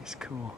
He's cool.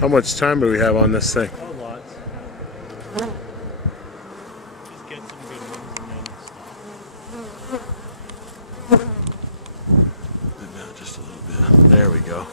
How much time do we have on this thing? Oh, lots. Just get some good ones and then stop. Maybe out just a little bit. There we go.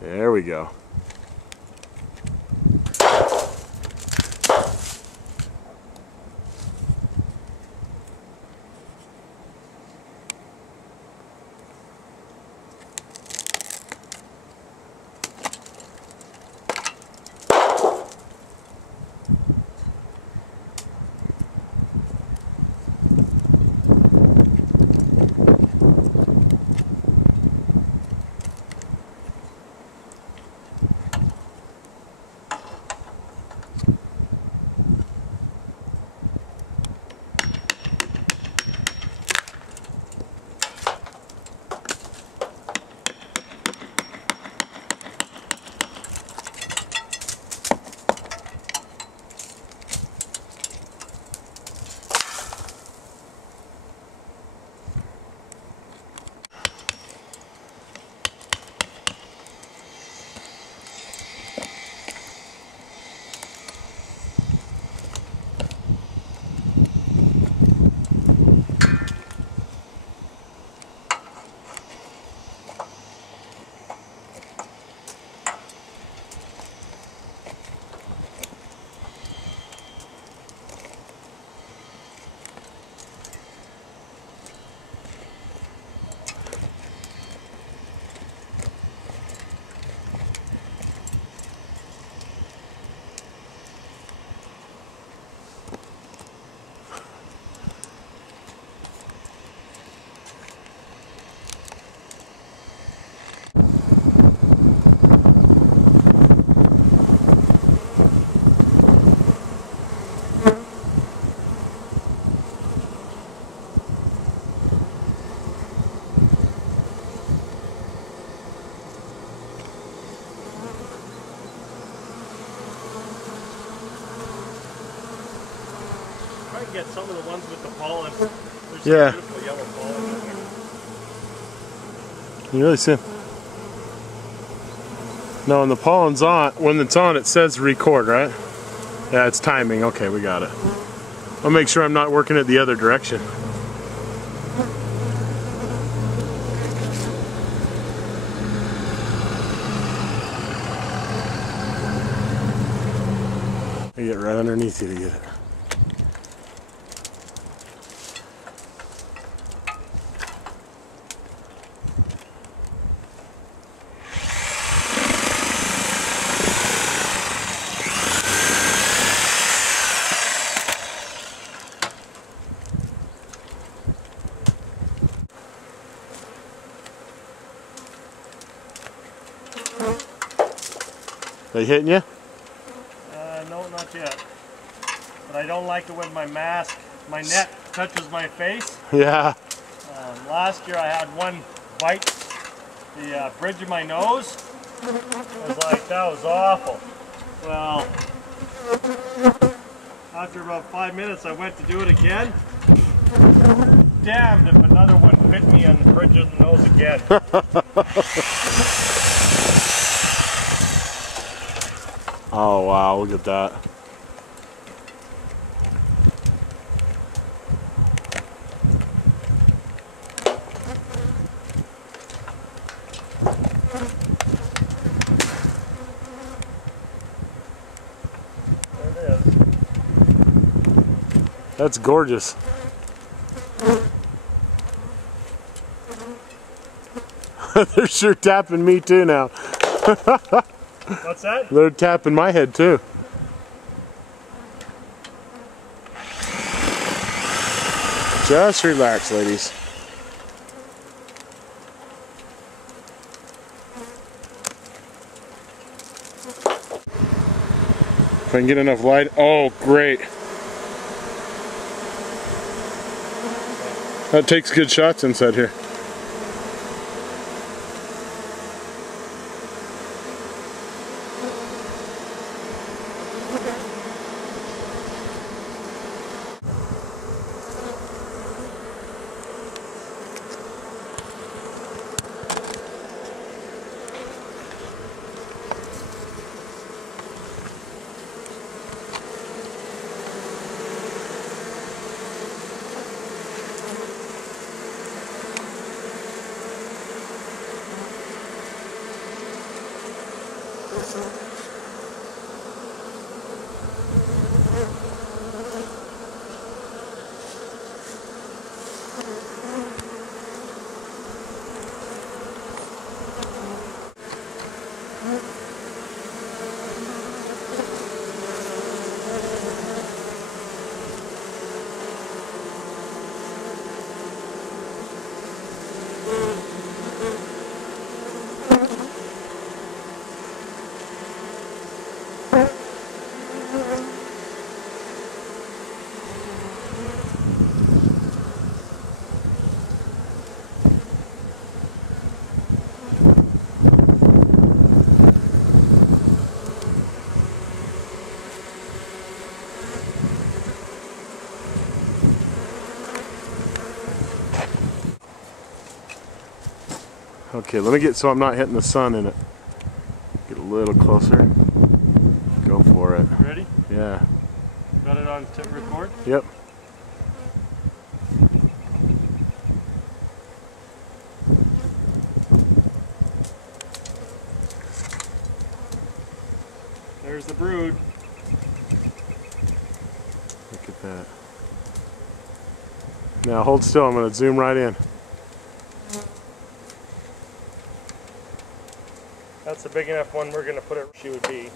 There we go. Try and get some of the ones with the pollen. There's Yeah. some beautiful yellow pollen in there. You really see? No, when the pollen's on, when it's on, it says record, right? Yeah, it's timing. Okay, we got it. I'll make sure I'm not working it the other direction. I get right underneath you to get it. They hitting you? No, not yet. But I don't like it when my net touches my face. Yeah. Last year I had one bite the bridge of my nose. I was like, that was awful. Well, after about 5 minutes I went to do it again. Damned if another one bit me on the bridge of the nose again. Oh wow, look at that. There it is. That's gorgeous. They're sure tapping me too now. What's that? They're tapping my head too. Just relax, ladies. If I can get enough light. Oh, great. That takes good shots inside here. Okay, let me get so I'm not hitting the sun in it. Get a little closer. Go for it. Ready? Yeah. Got it on to record? Yep. There's the brood. Look at that. Now hold still, I'm going to zoom right in. That's a big enough one we're going to put it where she would be.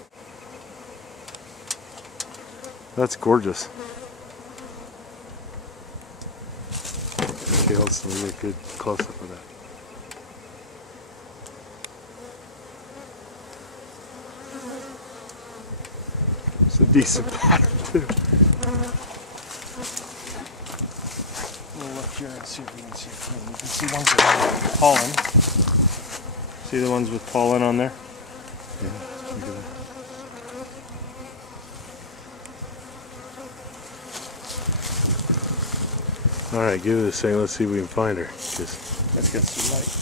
That's gorgeous. Okay, let's get a good close up of that. It's a decent pattern too. We'll look here and see if we can see it. You can see ones with pollen. See the ones with pollen on there? Yeah, look at that. Alright, give it a second, let's see if we can find her. Let's get some light.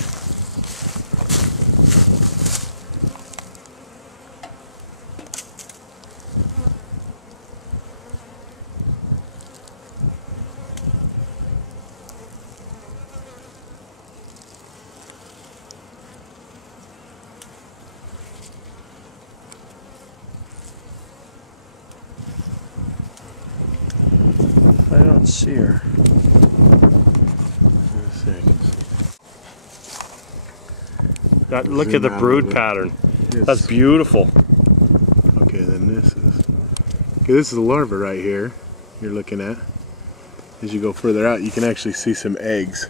I don't see her. Look at the brood pattern. Yes. That's beautiful. Okay, then this is... Okay, this is the larva right here you're looking at. As you go further out, you can actually see some eggs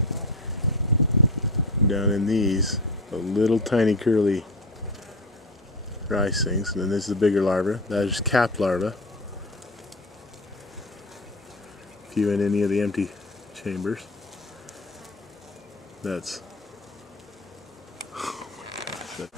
down in these. A little tiny curly rice things. And then this is the bigger larva. That is capped larva. A few in any of the empty chambers. That's... Oh my gosh.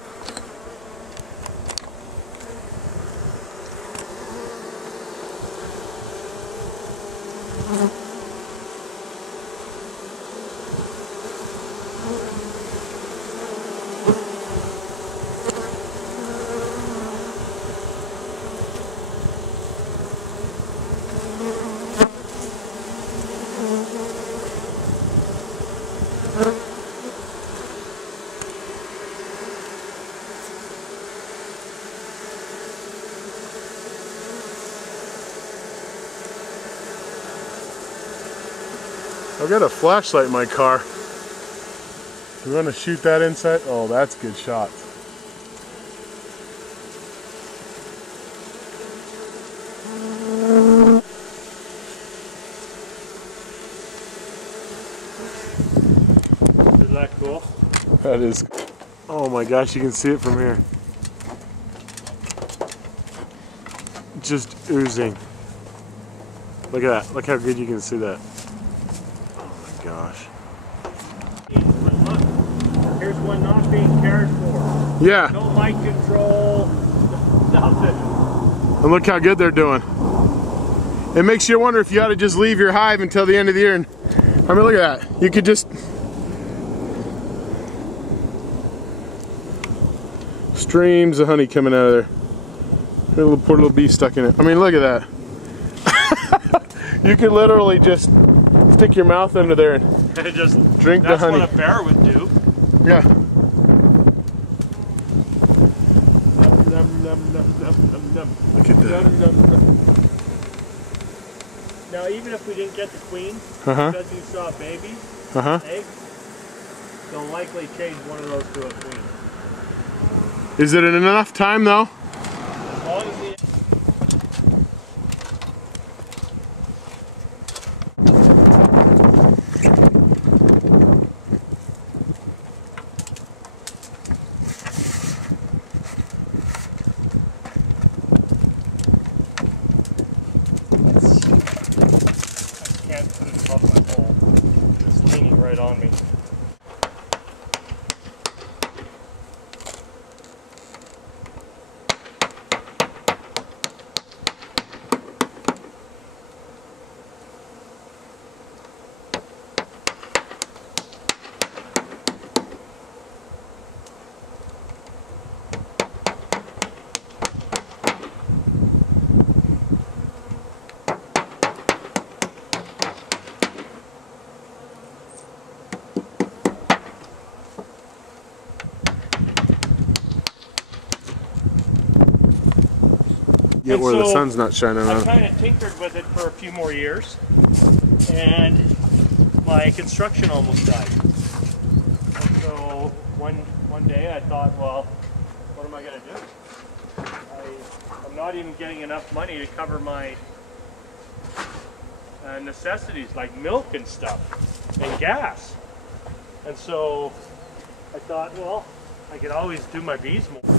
I've got a flashlight in my car. You want to shoot that inside? Oh, that's a good shot. Is that cool? That is. Oh my gosh, you can see it from here. Just oozing. Look at that. Look how good you can see that. Gosh. Here's one not being cared for. Yeah. No light control, nothing. And look how good they're doing. It makes you wonder if you ought to just leave your hive until the end of the year. And I mean, look at that. You could just... Streams of honey coming out of there. Little poor little bee stuck in it. I mean, look at that. You could literally just stick your mouth under there and just drink the honey. That's what a bear would do. Yeah. Look at that. Now, even if we didn't get the queen, because you saw a baby, egg, they'll likely change one of those to a queen. Is it in enough time though? As long as the right on me. Get where the sun's not shining on. I kind of tinkered with it for a few more years, and my construction almost died. And so one day I thought, well, what am I going to do? I'm not even getting enough money to cover my necessities like milk and stuff and gas. And so I thought, well, I could always do my bees more.